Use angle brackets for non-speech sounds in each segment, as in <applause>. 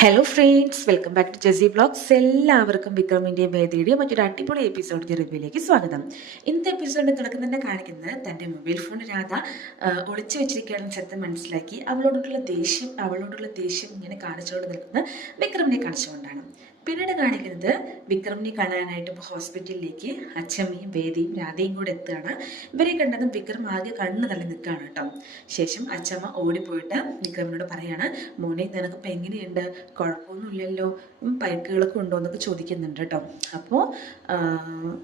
Hello friends welcome back to JC blogs എല്ലാവർക്കും വിക്രമിന്റെയും വേദിയുടെയും മറ്റൊരു അടിപൊളി എപ്പിസോഡിന്റെ റിവ്യൂയിലേക്ക് സ്വാഗതം. ഇന്നത്തെ എപ്പിസോഡിന്റെ തുടക്കം തന്നെ കാണിക്കുന്നത് തന്റെ മൊബൈൽ ഫോൺ രാധ ഒളിച്ചു വെച്ചിരിക്കുകയാണെന്ന് സത്യം മനസ്സിലാക്കി അവളോടുള്ള ദേഷ്യം അവളോടുള്ള ദേഷ്യം ഇങ്ങനെ കാണിച്ചുകൊണ്ട് നിൽക്കുന്ന വിക്രമിനെ കാണിച്ചുകൊണ്ടാണ്. പിന്നീട് കാണിക്കുന്നത് വിക്രമിനെ കാണാനായിട്ട് ഇപ്പോൾ ഹോസ്പിറ്റലിലേക്ക് അച്ഛമ്മയും വേദിയും രാധയും കൂടെ എത്തുകയാണ്. ഇവരെ കണ്ടതും വിക്രം ആകെ കണ്ണ് തള്ളി നിൽക്കുകയാണ് കേട്ടോ. ശേഷം അച്ഛമ്മ ഓടിപ്പോയിട്ട് വിക്രമിനോട് പറയാണ് മോനെ നിനക്കിപ്പോൾ എങ്ങനെയുണ്ട്? കുഴപ്പമൊന്നുമില്ലല്ലോ. പരിക്കുകളൊക്കെ ഉണ്ടോ എന്നൊക്കെ ചോദിക്കുന്നുണ്ട് കേട്ടോ. അപ്പോൾ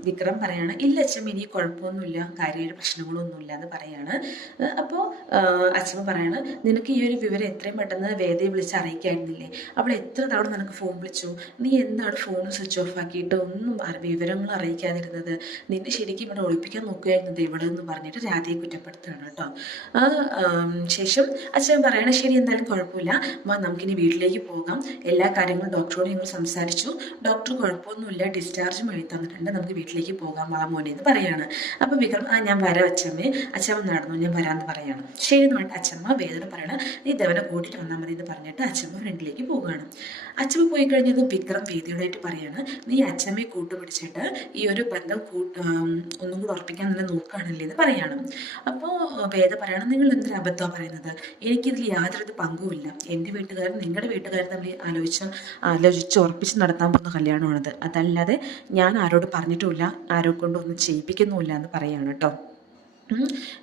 വിക്രം പറയാണ് ഇല്ല അച്ഛമ്മ ഇനി കുഴപ്പമൊന്നുമില്ല. കാര്യമായിട്ട് പ്രശ്നങ്ങളൊന്നുമില്ല എന്ന് പറയാണ്. അപ്പോൾ അച്ഛമ്മ പറയാണ് നിനക്ക് ഈ ഒരു വിവരം എത്രയും പെട്ടെന്ന് വേദയെ വിളിച്ച് അറിയിക്കായിരുന്നില്ലേ? അവൾ എത്ര തവണ നിനക്ക് ഫോൺ വിളിച്ചു? നീ എന്താണ് ഫോൺ സ്വിച്ച് ഓഫ് ആക്കിയിട്ട് ഒന്നും വിവരങ്ങൾ അറിയിക്കാതിരുന്നത്? നിന്നെ ശരിക്കും ഇവിടെ ഒളിപ്പിക്കാൻ നോക്കുകയായിരുന്നു ഇവിടെ എന്ന് പറഞ്ഞിട്ട് രാധയെ കുറ്റപ്പെടുത്തുകയാണ് കേട്ടോ. ശേഷം അച്ഛൻ പറയണ ശരി എന്തായാലും കുഴപ്പമില്ല. വാ നമുക്കിനി വീട്ടിലേക്ക് പോകാം. എല്ലാ കാര്യങ്ങളും ഡോക്ടറോട് ഞങ്ങൾ സംസാരിച്ചു. ഡോക്ടർ കുഴപ്പമൊന്നുമില്ല ഡിസ്ചാർജ് വഴി തന്നിട്ടുണ്ട്. നമുക്ക് വീട്ടിലേക്ക് പോകാം വാ മോനെ എന്ന് പറയാണ്. അപ്പോൾ വിക്രം ആ ഞാൻ വരാം അച്ഛമ്മേ. അച്ഛമ്മ നടന്നു ഞാൻ വരാമെന്ന് പറയാണ്. ശരി എന്ന് അച്ഛമ്മ വേദന പറയണം. നീ ദേവനെ കൂട്ടിയിട്ട് വന്നാൽ മതി എന്ന് പറഞ്ഞിട്ട് അച്ഛമ്മ ഫ്രണ്ടിലേക്ക് പോവുകയാണ്. അച്ഛമ്മ പോയി കഴിഞ്ഞത് വിക്രം വേദിയോടായിട്ട് പറയാണ്. നീ അച്ഛമ്മയെ കൂട്ടുപിടിച്ചിട്ട് ഈ ഒരു ബന്ധം ഒന്നും കൂടെ ഉറപ്പിക്കാൻ തന്നെ നോക്കുകയാണല്ലേ എന്ന് പറയാണ്. അപ്പോൾ വേദ പറയണം നിങ്ങൾ എന്തൊരു അബദ്ധമാണ് പറയുന്നത്? എനിക്കിതിൽ യാതൊരു പങ്കുമില്ല എന്റെ വീട്ടുകാരൻ നിങ്ങളുടെ വീട്ടുകാരൻ തമ്മിൽ ആലോചിച്ച് ആലോചിച്ച് ഉറപ്പിച്ച് നടത്താൻ പോകുന്ന കല്യാണമാണത്. അതല്ലാതെ ഞാൻ ആരോട് പറഞ്ഞിട്ടുമില്ല. ആരോ കൊണ്ടൊന്നും ചെയ്യിപ്പിക്കുന്നുമില്ല എന്ന് പറയാണ് കേട്ടോ.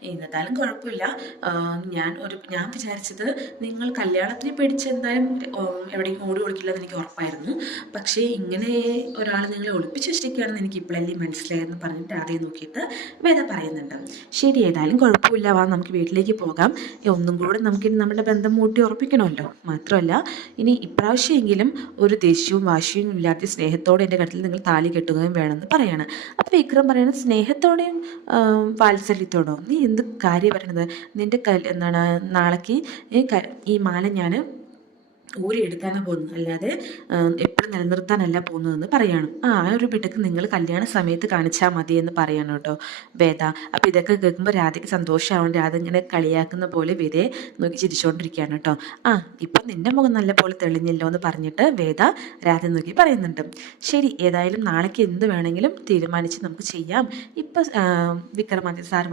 എന്നിരുന്നാലും കുഴപ്പമില്ല. ഞാൻ ഒരു ഞാൻ വിചാരിച്ചത് നിങ്ങൾ കല്യാണത്തിന് പേടിച്ച് എന്തായാലും എവിടെയും ഓടി ഒളിക്കില്ലെന്ന് എനിക്ക് ഉറപ്പായിരുന്നു. പക്ഷേ ഇങ്ങനെ ഒരാൾ നിങ്ങളെ ഒളിപ്പിച്ച് വെച്ചിരിക്കുകയാണെന്ന് എനിക്ക് ഇപ്പോഴല്ലേ മനസ്സിലായെന്ന് പറഞ്ഞിട്ട് ആദ്യം നോക്കിയിട്ട് വേദ പറയുന്നുണ്ട്. ശരി ഏതായാലും കുഴപ്പമില്ല. വാ നമുക്ക് വീട്ടിലേക്ക് പോകാം. ഒന്നും കൂടെ നമുക്ക് നമ്മുടെ ബന്ധം മൂട്ടി ഉറപ്പിക്കണമല്ലോ. മാത്രമല്ല ഇനി ഇപ്രാവശ്യമെങ്കിലും ഒരു ദേഷ്യവും വാശിയും ഇല്ലാത്ത സ്നേഹത്തോടെ എന്റെ കട്ടിൽ നിങ്ങൾ താലി കെട്ടുകയും വേണമെന്ന് പറയാണ്. അപ്പോൾ വിക്രം പറയുന്നത് സ്നേഹത്തോടെയും ആം, വാത്സല്യത്തോടോ നീ എന്ത് കാര്യം പറയണത് നിന്റെ കൽ എന്താണ് നാളേക്ക് ഈ മാല ഞാൻ ഊരി എടുക്കാനാണ് പോകുന്നത്. അല്ലാതെ എപ്പോഴും നിലനിർത്താനല്ല പോകുന്നതെന്ന് പറയാണ്. ആ ഒരു പിടക്ക് നിങ്ങൾ കല്യാണ സമയത്ത് കാണിച്ചാൽ മതി എന്ന് പറയാണ് കേട്ടോ വേദ. അപ്പം ഇതൊക്കെ കേൾക്കുമ്പോൾ രാധയ്ക്ക് സന്തോഷമാവണം രാധ ഇങ്ങനെ കളിയാക്കുന്ന പോലെ വേദയെ നോക്കി ചിരിച്ചുകൊണ്ടിരിക്കുകയാണ് കേട്ടോ. ആ ഇപ്പം നിന്റെ മുഖം നല്ല പോലെ തെളിഞ്ഞല്ലോ എന്ന് പറഞ്ഞിട്ട് വേദ രാധ നോക്കി പറയുന്നുണ്ട്. ശരി ഏതായാലും നാളേക്ക് എന്ത് വേണമെങ്കിലും തീരുമാനിച്ച് നമുക്ക് ചെയ്യാം. ഇപ്പം വിക്രമാദിത്യ സാർ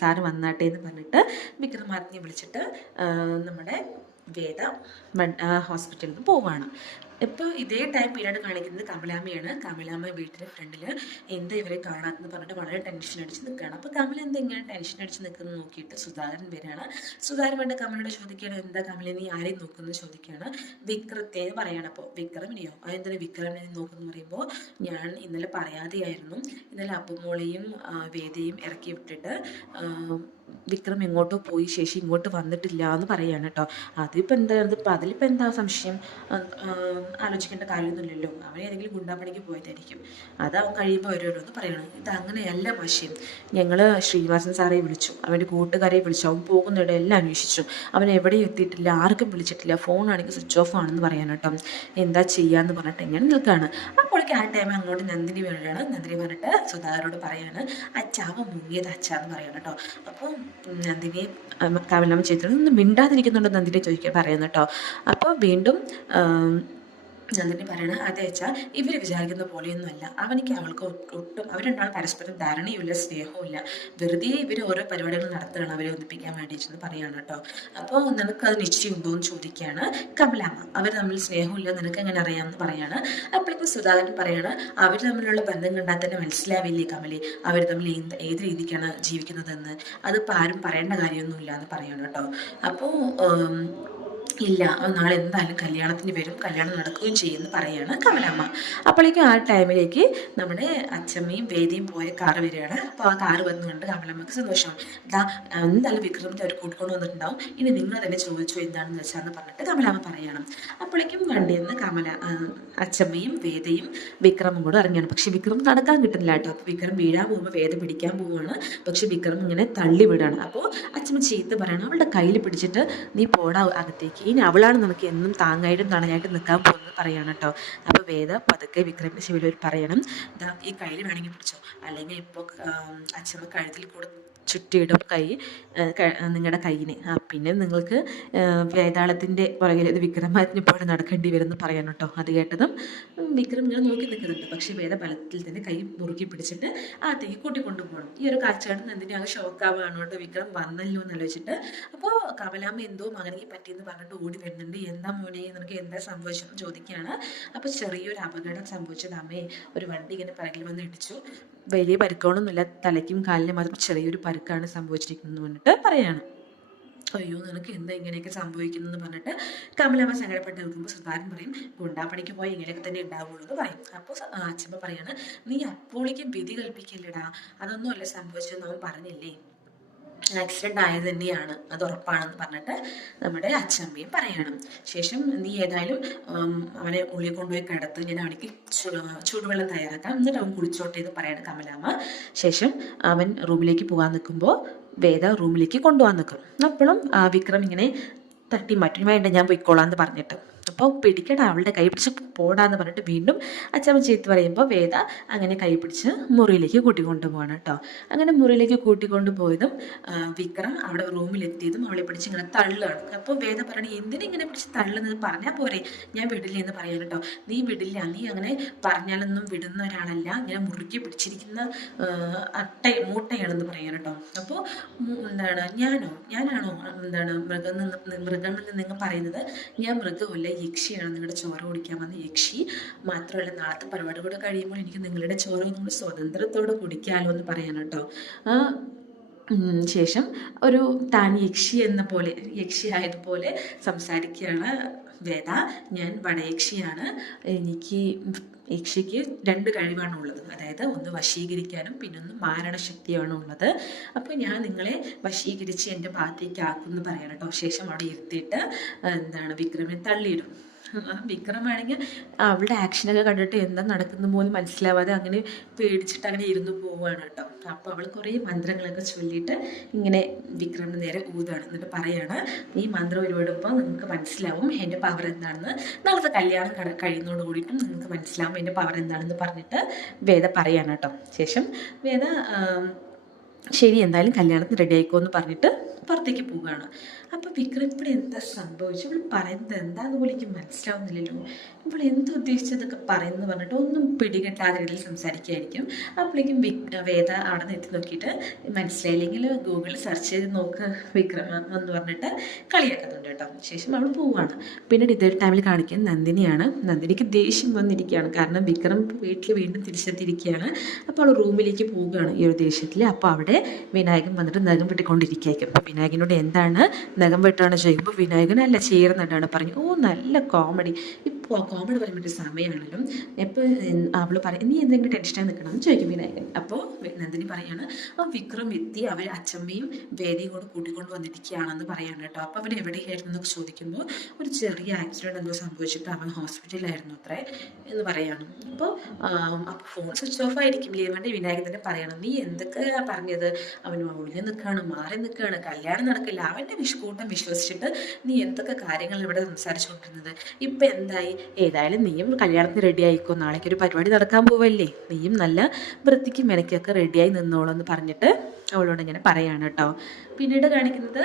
സാറ് വന്നാട്ടെ എന്ന് പറഞ്ഞിട്ട് വിക്രമാദിത്യെ വിളിച്ചിട്ട് നമ്മുടെ വേദ ഹോസ്പിറ്റലിൽ പോവുകയാണ് ഇപ്പോൾ ഇതേ ടൈം പീരീഡ് കാണിക്കുന്നത് കമലാമ്മയാണ്. കമലാമ്മ വീട്ടിന്റെ ഫ്രണ്ടിൽ എന്താ ഇവരെ കാണാത്തെന്ന് പറഞ്ഞിട്ട് വളരെ ടെൻഷൻ അടിച്ച് നിൽക്കുകയാണ് അപ്പോൾ കമല എന്താ ഇങ്ങനെ ടെൻഷൻ അടിച്ച് നിൽക്കുന്നത് നോക്കിയിട്ട് സുധാകരൻ വരികയാണ്. സുധാകരൻ വേണ്ട കമലയോട് ചോദിക്കുകയാണ് എന്താ കമല നീ ആരെയും നോക്കുന്നത് ചോദിക്കുകയാണ്. വിക്രത്തെ എന്ന് പറയണം അപ്പോൾ വിക്രമിനെയോ അതെന്തായാലും വിക്രമിനെ നോക്കുന്ന പറയുമ്പോൾ ഞാൻ ഇന്നലെ പറയാതെയായിരുന്നു. ഇന്നലെ അപ്പുമോളെയും വേദയും ഇറക്കി വിട്ടിട്ട് വിക്രം എങ്ങോട്ടോ പോയി ശേഷി ഇങ്ങോട്ട് വന്നിട്ടില്ല എന്ന് പറയാണ് കേട്ടോ അതിപ്പോൾ എന്താ ഇതിപ്പോൾ അതിലിപ്പോൾ എന്താ സംശയം? ആലോചിക്കേണ്ട കാര്യമൊന്നുമില്ലല്ലോ. അവൻ ഏതെങ്കിലും ഗുണ്ടാപ്പണിക്ക് പോയതായിരിക്കും. അത് അവൻ കഴിയുമ്പോൾ വരുമല്ലോ പറയണം. ഇത് അങ്ങനെയല്ല പക്ഷേ ഞങ്ങൾ ശ്രീനിവാസൻ സാറെ വിളിച്ചു. അവന്റെ കൂട്ടുകാരെ വിളിച്ചു. അവൻ പോകുന്നിടം എല്ലാം അന്വേഷിച്ചു. അവൻ എവിടെയും എത്തിയിട്ടില്ല. ആർക്കും വിളിച്ചിട്ടില്ല. ഫോണാണെങ്കിൽ സ്വിച്ച് ഓഫ് ആണെന്ന് പറയാൻ കേട്ടോ. എന്താ ചെയ്യാന്ന് പറഞ്ഞിട്ട് ഞാൻ നിൽക്കുകയാണ് അപ്പോഴേക്ക് ആ ടൈം അങ്ങോട്ട് നന്ദിനി വേണ്ടിയാണ് നന്ദിനി പറഞ്ഞിട്ട് സുധാകരോട് പറയാണ് അച്ചാവ് മുങ്ങിയത് അച്ചാന്ന് പറയണം കേട്ടോ. അപ്പോൾ നന്ദിനി കമലമ്മ ചെയ്തിട്ടുണ്ട് ഒന്ന് മിണ്ടാതിരിക്കുന്നുണ്ടോ? നന്ദിനി ചോദിക്കാൻ പറയുന്നു കേട്ടോ. അപ്പോൾ വീണ്ടും നന്ദിനി പറയണ അതെ വെച്ചാൽ ഇവർ വിചാരിക്കുന്ന പോലെയൊന്നുമല്ല. അവനിക്ക് അവൾക്ക് ഒട്ടും അവർ പരസ്പരം ധാരണയുമില്ല സ്നേഹവുമില്ല. വെറുതെ ഇവർ ഓരോ പരിപാടികൾ നടത്തുകയാണ് അവരെ ഒന്നിപ്പിക്കാൻ വേണ്ടിയിട്ടെന്ന് പറയുകയാണ് കേട്ടോ. അപ്പോൾ നിനക്ക് അത് നിശ്ചയമുണ്ടോ എന്ന് ചോദിക്കുകയാണ് കമലാമ്മ. അവർ തമ്മിൽ സ്നേഹമില്ല നിനക്ക് എങ്ങനെ അറിയാമെന്ന് പറയാണ്. അപ്പോഴേക്കും സുധാകരൻ പറയാണ് അവർ തമ്മിലുള്ള ബന്ധം കണ്ടാൽ തന്നെ മനസ്സിലാവില്ലേ കമലി? അവർ തമ്മിൽ എന്ത് ഏത് രീതിക്കാണ് ജീവിക്കുന്നതെന്ന്? അതിപ്പോൾ ആരും പറയേണ്ട കാര്യമൊന്നുമില്ല എന്ന് പറയാണ് കേട്ടോ. അപ്പോൾ ഇല്ല നാളെ എന്തായാലും കല്യാണത്തിന് വരും കല്യാണം നടക്കുകയും ചെയ്യുമെന്ന് പറയാണ് കമലമ്മ. അപ്പോഴേക്കും ആ ടൈമിലേക്ക് നമ്മുടെ അച്ഛമ്മയും വേദിയും പോയ കാർ വരികയാണ്. അപ്പോൾ ആ കാർ വന്നുകൊണ്ട് കമലമ്മക്ക് സന്തോഷം. ദാ എന്തായാലും വിക്രമിന്റെ അവർ കൂട്ടിക്കൊണ്ട് വന്നിട്ടുണ്ടാവും. ഇനി നിങ്ങൾ തന്നെ ചോദിച്ചു എന്താണെന്ന് വെച്ചാന്ന് പറഞ്ഞിട്ട് കമലാമ്മ പറയണം. അപ്പോഴേക്കും വണ്ടിയിൽ കമല അച്ഛമ്മയും വേദയും വിക്രമും കൂടെ ഇറങ്ങിയാണ്. പക്ഷെ വിക്രം നടക്കാൻ കിട്ടുന്നില്ല കേട്ടോ. അപ്പോൾ വിക്രം വീഴാൻ പോകുമ്പോൾ വേദ പിടിക്കാൻ പോവുകയാണ് പക്ഷെ വിക്രം ഇങ്ങനെ തള്ളി വിടാണ്. അപ്പോൾ അച്ഛമ്മ ചീത്ത പറയണം. അവളുടെ കയ്യിൽ പിടിച്ചിട്ട് നീ പോടാ അകത്തേക്ക്. ഇനി അവളാണ് നമുക്ക് എന്നും താങ്ങായിട്ടും തണലായിട്ടും നിൽക്കാൻ പോകുന്നത് പറയുകയാണ് കേട്ടോ. അപ്പോൾ വേദ പതുക്കെ വിക്രമിച്ച് ഒരു പറയണം. ഈ കയ്യിൽ വേണമെങ്കിൽ പിടിച്ചോ. അല്ലെങ്കിൽ ഇപ്പോൾ അച്ഛമ്മ കഴുത്തിൽ കൂടെ ചുറ്റിയിടും കൈ നിങ്ങളുടെ കയ്യിന് ആ പിന്നെ നിങ്ങൾക്ക് വേതാളത്തിന്റെ പുറകിൽ ഇത് വിക്രമാദിത്യനെ പോലെ നടക്കേണ്ടി വരുമെന്ന് പറയാൻ കേട്ടോ അത് കേട്ടതും വിക്രം ഇങ്ങനെ നോക്കി നിൽക്കുന്നുണ്ട്. പക്ഷേ വേദബലത്തിൽ തന്നെ കൈ മുറുക്കി പിടിച്ചിട്ട് ആത്തേക്ക് കൂട്ടിക്കൊണ്ടു പോകണം ഈ ഒരു കാഴ്ച കണ്ട് നന്ദിനി അങ്ങ് ഷോക്കാവുകയാണ് കേട്ടോ. വിക്രം വന്നല്ലോ എന്ന് ആലോചിച്ചിട്ട്. അപ്പോൾ കമലാമ്മ എന്തോ മകനെ പറ്റിയെന്ന് പറഞ്ഞിട്ട് ഓടി വരുന്നുണ്ട്. എന്താ മോനെ? നിനക്ക് എന്താ സംഭവിച്ചെന്ന് ചോദിക്കുകയാണ്. അപ്പോൾ ചെറിയൊരു അപകടം സംഭവിച്ചത് അമ്മേ. ഒരു വണ്ടി ഇങ്ങനെ പിറകിൽ വന്ന് ഇടിച്ചു. വലിയ പരുക്കങ്ങളൊന്നുമില്ല. തലയ്ക്കും കാലിനും മാത്രം ചെറിയൊരു പരുക്കാണ് സംഭവിച്ചിരിക്കുന്നത് പറഞ്ഞിട്ട് പറയാണ്. അയ്യോ നിനക്ക് എന്താ ഇങ്ങനെയൊക്കെ സംഭവിക്കുന്നതെന്ന് പറഞ്ഞിട്ട് കമലമ്മ സങ്കടപ്പെട്ട് നിൽക്കുമ്പോൾ സുധാരൻ പറയും ഗുണ്ടാപ്പണിക്ക് പോയി ഇങ്ങനെയൊക്കെ തന്നെ ഉണ്ടാവുള്ളൂ എന്ന് പറയും. അപ്പോൾ അച്ഛമ്മ പറയാണ് നീ അപ്പോളേക്കും വിധി കൽപ്പിക്കില്ലടാ. അതൊന്നുമല്ല സംഭവിച്ചതെന്ന് അവൻ പറഞ്ഞില്ലേ? ആക്സിഡന്റ് ആയത് തന്നെയാണ് അത് ഉറപ്പാണെന്ന് പറഞ്ഞിട്ട് നമ്മുടെ അച്ഛമ്മയും പറയണം. ശേഷം നീ ഏതായാലും അവനെ ഉള്ളിൽ കൊണ്ടുപോയി കിടത്ത്. ഞാൻ അവനിക്ക് ചൂടുവെള്ളം തയ്യാറാക്കാം. എന്നിട്ട് അവൻ കുളിച്ചോട്ടെ എന്ന് പറയണം കമലാമ്മ. ശേഷം അവൻ റൂമിലേക്ക് പോകാൻ നിൽക്കുമ്പോൾ വേദ റൂമിലേക്ക് കൊണ്ടുപോകാൻ നിൽക്കും. അപ്പോഴും വിക്രം ഇങ്ങനെ തട്ടി മാറ്റും വേണ്ട ഞാൻ പൊയ്ക്കോളാം എന്ന് പറഞ്ഞിട്ട്. അപ്പോൾ പിടിക്കട അവളുടെ കൈ പിടിച്ച് പോടാന്ന് പറഞ്ഞിട്ട് വീണ്ടും അച്ഛമ്മ ചീത്ത് പറയുമ്പോൾ വേദ അങ്ങനെ കൈ പിടിച്ച് മുറിയിലേക്ക് കൂട്ടിക്കൊണ്ടു പോകണം കേട്ടോ. അങ്ങനെ മുറിയിലേക്ക് കൂട്ടിക്കൊണ്ടു പോയതും വിക്രം അവിടെ റൂമിലെത്തിയതും അവളെ പിടിച്ച് ഇങ്ങനെ തള്ളുകയാണ്. അപ്പോൾ വേദ പറയണ എന്തിനിങ്ങനെ പിടിച്ച് തള്ളുന്നത്? പറഞ്ഞാൽ പോരെ ഞാൻ വിടില്ല എന്ന് പറയാൻ കേട്ടോ. നീ വിടില്ല നീ അങ്ങനെ പറഞ്ഞാലൊന്നും വിടുന്ന ഒരാളല്ല ഇങ്ങനെ മുറുക്കി പിടിച്ചിരിക്കുന്ന അട്ട മൂട്ടയാണെന്ന് പറയാൻ കേട്ടോ. അപ്പോൾ എന്താണ് ഞാനോ? ഞാനാണോ എന്താണ് മൃഗം നിന്ന് നിങ്ങൾ പറയുന്നത്? ഞാൻ മൃഗമല്ല യക്ഷിയാണ് നിങ്ങളുടെ ചോറ് കുടിക്കാൻ വന്ന യക്ഷി. മാത്രമല്ല നാളത്തെ പരിപാടി കൂടെ കഴിയുമ്പോൾ എനിക്ക് നിങ്ങളുടെ ചോറ് നിങ്ങൾ സ്വതന്ത്രത്തോടെ കുടിക്കാമല്ലോ എന്ന് പറയാൻ കേട്ടോ ശേഷം ഒരു താൻ യക്ഷി എന്ന പോലെ യക്ഷി ആയതുപോലെ സംസാരിക്കുകയാണ് വേദ. ഞാൻ വടയക്ഷിയാണ്. എനിക്ക് യക്ഷിക്ക് രണ്ട് കഴിവാണ് ഉള്ളത് അതായത് ഒന്ന് വശീകരിക്കാനും പിന്നെ ഒന്ന് മാരണശക്തിയാണ് ഉള്ളത് അപ്പോൾ ഞാൻ നിങ്ങളെ വശീകരിച്ച് എന്റെ ഭാഗത്തേക്ക് ആക്കുമെന്ന് പറയണം കേട്ടോ. ശേഷം അവിടെ ഇരുത്തിയിട്ട് എന്താണ് വിക്രമനെ തള്ളിയിടും. <laughs> വിക്രമാണെങ്കിൽ അവളുടെ ആക്ഷനൊക്കെ കണ്ടിട്ട് എന്താ നടക്കുന്ന പോലും മനസ്സിലാവാതെ അങ്ങനെ പേടിച്ചിട്ട് അങ്ങനെ ഇരുന്ന് പോവുകയാണ് കേട്ടോ. അപ്പോൾ അവൾ കുറേ മന്ത്രങ്ങളൊക്കെ ചൊല്ലിയിട്ട് ഇങ്ങനെ വിക്രമിന് നേരെ ഊതാണ് എന്നിട്ട് പറയാണ് ഈ മന്ത്രം ഒരുപാടുമ്പോൾ നിങ്ങൾക്ക് മനസ്സിലാവും. എന്റെ പവർ എന്താണെന്ന് നാളത്തെ കല്യാണം കഴിയുന്നതോട് കൂടിയിട്ടും നിങ്ങൾക്ക് മനസ്സിലാവും. എന്റെ പവർ എന്താണെന്ന് പറഞ്ഞിട്ട് വേദ പറയാണ് കേട്ടോ. ശേഷം വേദ ശരി എന്തായാലും കല്യാണത്തിന് റെഡി ആയിക്കോ എന്ന് പറഞ്ഞിട്ട് പുറത്തേക്ക് പോവുകയാണ്. അപ്പോൾ വിക്രം ഇവിടെ എന്താ സംഭവിച്ചു? ഇവൾ പറയുന്നത് എന്താന്ന് പോലും എനിക്ക് മനസ്സിലാവുന്നില്ലല്ലോ. ഇവൾ എന്ത് ഉദ്ദേശിച്ചതൊക്കെ പറയുന്നു പറഞ്ഞിട്ട് ഒന്നും പിടികെട്ടാതെ രീതിയിൽ സംസാരിക്കുകയായിരിക്കും. അപ്പോഴേക്കും വേദ അവിടെ നിന്ന് എത്തി നോക്കിയിട്ട് മനസ്സിലായില്ലെങ്കിൽ ഗൂഗിളിൽ സെർച്ച് ചെയ്ത് നോക്ക് വിക്രം എന്ന് പറഞ്ഞിട്ട് കളിയാക്കുന്നുണ്ട് കേട്ടോ. ശേഷം അവൾ പോവുകയാണ്. പിന്നീട് ഇതേ ടൈമിൽ കാണിക്കാൻ നന്ദിനിയാണ്. നന്ദിനിക്ക് ദേഷ്യം വന്നിരിക്കുകയാണ്. കാരണം വിക്രം വീട്ടിൽ വീണ്ടും തിരിച്ചെത്തിയിരിക്കുകയാണ്. അപ്പോൾ അവൾ റൂമിലേക്ക് പോവുകയാണ് ഈ ഒരു ദേഷ്യത്തിൽ. അപ്പോൾ അവിടെ വിനായകൻ വന്നിട്ട് നഖം വെട്ടിക്കൊണ്ടിരിക്കുകയായിരിക്കും. വിനായകനോട് എന്താണ്? നഖം വെട്ടാണ് ചോദിക്കുമ്പോൾ വിനായകനല്ല ചേർന്നിട്ടാണ് പറഞ്ഞു ഓ നല്ല കോമഡി കോമഡി പറയാൻ പറ്റിയ സമയമാണല്ലോ എപ്പോൾ അവൾ പറയും നീ എന്തെങ്കിലും ടെൻഷനായി നിൽക്കണം എന്ന് ചോദിക്കും വിനായകൻ. അപ്പോൾ നന്ദിനി പറയാണ് ആ വിക്രം എത്തി. അവർ അച്ഛമ്മയും വേദിയും കൂടെ കൂട്ടിക്കൊണ്ട് വന്നിരിക്കുകയാണെന്ന് പറയാണ് കേട്ടോ. അപ്പോൾ അവൻ എവിടെയായിരുന്നു എന്നൊക്കെ ചോദിക്കുമ്പോൾ ഒരു ചെറിയ ആക്സിഡന്റ് എന്തോ സംഭവിച്ചിട്ട് അവൻ ഹോസ്പിറ്റലിലായിരുന്നു അത്രേ എന്ന് പറയാണ്. അപ്പോൾ അപ്പോൾ ഫോൺ സ്വിച്ച് ഓഫ് ആയിരിക്കും. വേണ്ടി വിനായകൻ തന്നെ പറയണം നീ എന്തൊക്കെയാണ് പറഞ്ഞത്? അവൻ ഒളിഞ്ഞു നിൽക്കുകയാണ് മാറി നിൽക്കുകയാണ് കല്യാണം നടക്കില്ല. അവന്റെ വിഷ്കൂട്ടം വിശ്വസിച്ചിട്ട് നീ എന്തൊക്കെ കാര്യങ്ങൾ ഇവിടെ സംസാരിച്ചുകൊണ്ടിരുന്നത്? ഇപ്പം എന്തായി? ഏതായാലും നീയും കല്യാണത്തിന് റെഡി ആയിക്കോ. നാളേക്ക് ഒരു പരിപാടി നടക്കാൻ പോവല്ലേ? നീയും നല്ല വൃത്തിക്ക് മെനക്കൊക്കെ റെഡിയായി നിന്നോളൂ എന്ന് പറഞ്ഞിട്ട് അവളോട് ഇങ്ങനെ പറയാണ് കേട്ടോ. പിന്നീട് കാണിക്കുന്നത്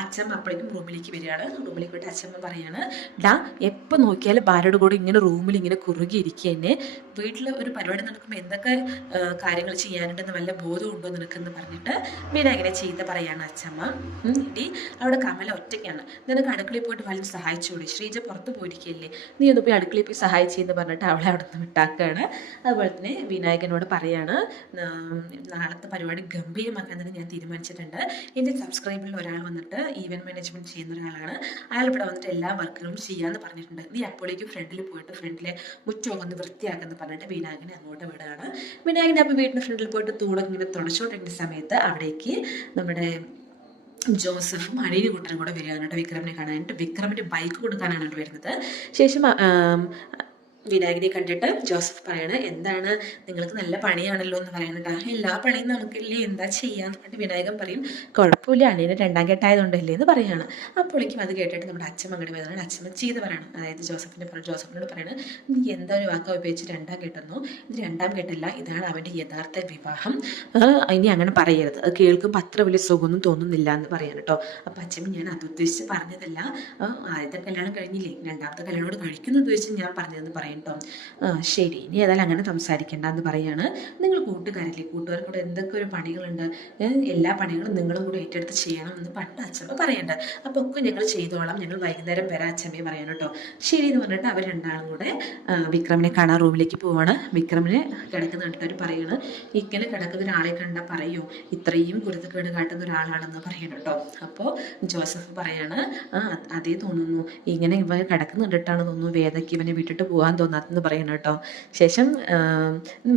അച്ഛമ്മ അപ്പോഴേക്കും റൂമിലേക്ക് വരികയാണ്. റൂമിലേക്ക് പോയിട്ട് അച്ഛമ്മ പറയാണ് ഡാ എപ്പോൾ നോക്കിയാലും ഭാര്യയുടെ കൂടെ ഇങ്ങനെ റൂമിൽ ഇങ്ങനെ കുറുകിയിരിക്കുക തന്നെ വീട്ടിൽ ഒരു പരിപാടി നടക്കുമ്പോൾ എന്തൊക്കെ കാര്യങ്ങൾ ചെയ്യാനുണ്ടെന്ന് വല്ല ബോധമുണ്ടോ നിനക്കെന്ന് പറഞ്ഞിട്ട് മീന ഇങ്ങനെ ചെയ്ത് പറയാണ് അച്ഛമ്മ. ഇടി അവിടെ കമല ഒറ്റയ്ക്കാണ്. നിനക്ക് അടുക്കളയിൽ പോയിട്ട് വല്ലതും സഹായിച്ചുകൂടി ശ്രീജ പുറത്ത് പോയിരിക്കുകയല്ലേ. നീ ഒന്ന് പോയി അടുക്കളയിൽ പോയി സഹായിച്ചെന്ന് പറഞ്ഞിട്ട് അവളെ അവിടെ നിന്ന് വിട്ടാക്കുകയാണ് അതുപോലെ തന്നെ വിനായകനോട് പറയാണ് നാളത്തെ പരിപാടി ഗംഭീരമാക്കാൻ തന്നെ ഞാൻ തീരുമാനിച്ചിട്ടുണ്ട്. എന്റെ സബ്സ്ക്രൈബറിൽ ഒരാൾ വന്നിട്ട് ഈവന്റ് മാനേജ്മെന്റ് ചെയ്യുന്ന ഒരാളാണ്. അയാൾ ഇവിടെ വന്നിട്ട് എല്ലാ വർക്കുകളും ചെയ്യാമെന്ന് പറഞ്ഞിട്ടുണ്ട്. നീ അപ്പോഴേക്കും ഫ്രണ്ടിൽ പോയിട്ട് ഫ്രണ്ടിലെ മുറ്റമൊക്കെ ഒന്ന് പറഞ്ഞിട്ട് വിനായകനെ അങ്ങോട്ട് വിടുകയാണ് വിനായകനെ അപ്പോൾ വീടിന്റെ ഫ്രണ്ടിൽ പോയിട്ട് തൂടൊക്കെ ഇങ്ങനെ തുടച്ചുകൊണ്ടിരിക്കുന്ന സമയത്ത് അവിടേക്ക് നമ്മുടെ ജോസഫും അഴിഞ്ഞ കൂട്ടരും കൂടെ വരികയാണ് കേട്ടോ വിക്രമിനെ കാണാനായിട്ട്. വിക്രമിന്റെ ബൈക്ക് കൊടുക്കാനാണ് വരുന്നത്. ശേഷം വിനായകനെ കണ്ടിട്ട് ജോസഫ് പറയണ എന്താണ്? നിങ്ങൾക്ക് നല്ല പണിയാണല്ലോ എന്ന് പറയുന്നുണ്ട് ആ എല്ലാ പണിയും നമുക്കില്ലേ? എന്താ ചെയ്യാന്ന് പറഞ്ഞിട്ട് വിനായകൻ പറയും കുഴപ്പമില്ല അനിയനെ രണ്ടാം കെട്ടായതുകൊണ്ടല്ലേ എന്ന് പറയാണ്. അപ്പോഴേക്കും അത് കേട്ടിട്ട് നമ്മുടെ അച്ഛൻ അങ്ങോട്ട് വരുന്നത് അച്ഛമ്മ ചെയ്ത് പറയണം. അതായത് ജോസഫിന്റെ പറഞ്ഞു ജോസഫിനോട് പറയണം നീ എന്താ ഒരു വാക്ക ഉപയോഗിച്ച് രണ്ടാം കെട്ടുന്നു ഇത് രണ്ടാം കെട്ടല്ല ഇതാണ് അവന്റെ യഥാർത്ഥ വിവാഹം. ഇനി അങ്ങനെ പറയരുത്. അത് കേൾക്കുമ്പോൾ അത്ര വലിയ സുഖമൊന്നും തോന്നുന്നില്ല എന്ന് പറയാൻ കേട്ടോ. അപ്പം അച്ഛമ്മ ഞാൻ അത് ഉദ്ദേശിച്ച് പറഞ്ഞതല്ല. ആദ്യത്തെ കല്യാണം കഴിഞ്ഞില്ലേ? രണ്ടാമത്തെ കല്യാണോട് കഴിക്കുന്നു ഉദ്ദേശിച്ച് ഞാൻ പറഞ്ഞതെന്ന് പറയും. കേട്ടോ ആ, ശരി. ഇനി ഏതായാലും അങ്ങനെ സംസാരിക്കേണ്ട എന്ന് പറയാണ്. നിങ്ങൾ കൂട്ടുകാരല്ലേ? കൂട്ടുകാർക്ക് കൂടെ എന്തൊക്കെ ഒരു പണികളുണ്ട്? എല്ലാ പണികളും നിങ്ങളും കൂടെ ഏറ്റെടുത്ത് ചെയ്യണം എന്ന് പണ്ട് അച്ഛമ്മ പറയണ്ട. അപ്പോൾ ഒക്കെ ഞങ്ങൾ ചെയ്തോളാം. ഞങ്ങൾ വൈകുന്നേരം വരാം അച്ഛമ്മയെ പറയാൻ കേട്ടോ. ശരി എന്ന് പറഞ്ഞിട്ട് അവർ രണ്ടാളും കൂടെ വിക്രമിനെ കാണാൻ റൂമിലേക്ക് പോവാണ്. വിക്രമിനെ കിടക്കുന്ന അവർ പറയാണ് ഇങ്ങനെ കിടക്കുന്ന ഒരാളെ കണ്ടാൽ പറയൂ. ഇത്രയും കുരുത്തക്കേട് കാട്ടുന്ന ഒരാളാണെന്ന് പറയണം കേട്ടോ. അപ്പോൾ ജോസഫ് പറയാണ് ആ അതേ തോന്നുന്നു. ഇങ്ങനെ ഇവ കിടക്കുന്ന കണ്ടിട്ടാണ് തോന്നുന്നു വേദയ്ക്ക് ഇവനെ വിട്ടിട്ട് പോകാൻ തോന്നാത്തെന്ന് പറയണം കേട്ടോ. ശേഷം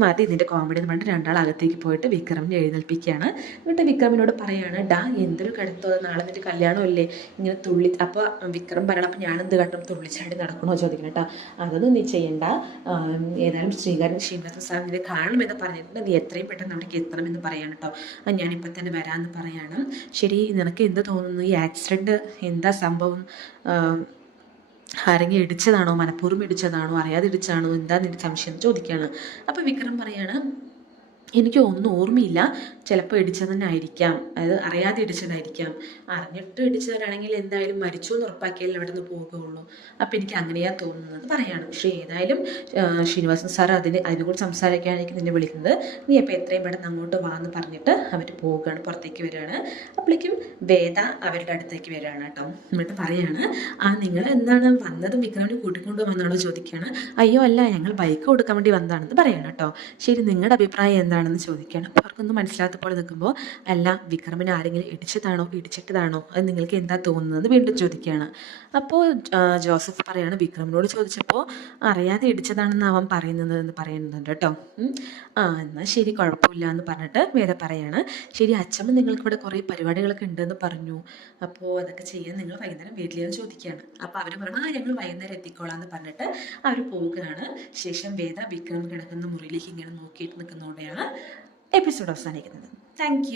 മതി ഇതിന്റെ കോമഡി എന്ന് പറഞ്ഞിട്ട് രണ്ടാൾ അകത്തേക്ക് പോയിട്ട് വിക്രമിനെ എഴുന്നേൽപ്പിക്കുകയാണ്. എന്നിട്ട് വിക്രമിനോട് പറയാണ് ഡാ എന്തൊരു കിടത്തോ നാളെ നിന്റെ കല്യാണമല്ലേ? ഇങ്ങനെ തുള്ളി അപ്പോൾ വിക്രം പറയണം അപ്പോൾ ഞാനെന്ത് കണ്ടും തുള്ളിച്ചാടി നടക്കണോ? ചോദിക്കണം കേട്ടോ. അതൊന്നും നീ ചെയ്യണ്ട. ഏതായാലും ശ്രീകാരൻ ശ്രീനിവാസൻ സാർ നിന്നെ കാണുമെന്ന് പറഞ്ഞിട്ടുണ്ട്. നീ എത്രയും പെട്ടെന്ന് അവിടേക്ക് എത്തണമെന്ന് പറയാണ് കേട്ടോ. ഞാനിപ്പോൾ തന്നെ വരാമെന്ന് പറയാണ്. ശരി നിനക്ക് എന്ത് തോന്നുന്നു? ഈ ആക്സിഡന്റ് എന്താ സംഭവം? ആരെങ്കിലും ഇടിച്ചതാണോ? മനഃപൂർവം ഇടിച്ചതാണോ? അറിയാതെ ഇടിച്ചതാണോ എന്താ നിന്റെ സംശയം ചോദിക്കുകയാണ്. അപ്പോൾ വിക്രം പറയാണ് എനിക്ക് ഒന്നും ഓർമ്മയില്ല. ചിലപ്പോൾ ഇടിച്ചത് തന്നെ ആയിരിക്കാം അതായത് അറിയാതെ ഇടിച്ചതായിരിക്കാം അറിഞ്ഞിട്ട് ഇടിച്ചവരാണെങ്കിൽ എന്തായാലും മരിച്ചു എന്ന് ഉറപ്പാക്കിയാലും അവിടെ നിന്ന് പോവുകയുള്ളൂ അപ്പോൾ എനിക്ക് അങ്ങനെയാ തോന്നുന്നത് പറയാണ്. പക്ഷേ ഏതായാലും ശ്രീനിവാസൻ സാർ അതിന് അതിനെക്കുറിച്ച് സംസാരിക്കാനായിരിക്കും നിന്നെ വിളിക്കുന്നത്. നീ അപ്പോൾ എത്രയും പെട്ടെന്ന് അങ്ങോട്ട് വാന്ന് പറഞ്ഞിട്ട് അവർ പോവുകയാണ് പുറത്തേക്ക് വരികയാണ്. അപ്പോഴേക്കും വേദ അവരുടെ അടുത്തേക്ക് വരികയാണ് കേട്ടോ. എന്നിട്ട് പറയാണ് ആ നിങ്ങൾ എന്താണ് വന്നത്? വിക്രമിനെ കൂട്ടിക്കൊണ്ടു വന്നാണോ ചോദിക്കുകയാണ്. അയ്യോ അല്ല ഞങ്ങൾ ബൈക്ക് കൊടുക്കാൻ വേണ്ടി വന്നതാണെന്ന് പറയാണ് കേട്ടോ. ശരി നിങ്ങളുടെ അഭിപ്രായം എന്താണെന്ന് ചോദിക്കുകയാണ്. അപ്പോൾ അവർക്കൊന്നും പോലെ നിൽക്കുമ്പോൾ അല്ല വിക്രമിനെ ആരെങ്കിലും ഇടിച്ചതാണോ? ഇടിച്ചിട്ടതാണോ? അത് നിങ്ങൾക്ക് എന്താ തോന്നുന്നത്? വീണ്ടും ചോദിക്കുകയാണ്. അപ്പോൾ ജോസഫ് പറയാണ് വിക്രമിനോട് ചോദിച്ചപ്പോൾ അറിയാതെ ഇടിച്ചതാണെന്ന് അവൻ പറയുന്നത് എന്ന് പറയുന്നുണ്ട് കേട്ടോ. ആ എന്നാൽ ശരി കുഴപ്പമില്ല എന്ന് പറഞ്ഞിട്ട് വേറെ പറയാണ് ശരി അച്ഛമ്മ നിങ്ങൾക്കിവിടെ കുറേ പരിപാടികളൊക്കെ ഉണ്ടെന്ന് പറഞ്ഞു. അപ്പോൾ അതൊക്കെ ചെയ്യാൻ നിങ്ങൾ വൈകുന്നേരം വീട്ടിലേക്ക് ചോദിക്കുകയാണ്. അപ്പോൾ അവർ പറഞ്ഞു ആ ഞങ്ങൾ വൈകുന്നേരം എത്തിക്കോളാം എന്ന് പറഞ്ഞിട്ട് അവർ പോവുകയാണ്. ശേഷം വേദ വിക്രം കിടക്കുന്ന മുറിയിലേക്ക് ഇങ്ങനെ നോക്കിയിട്ട് നിൽക്കുന്നതോടെയാണ് എപ്പിസോഡ് അവസാനിക്കുന്നത്. താങ്ക്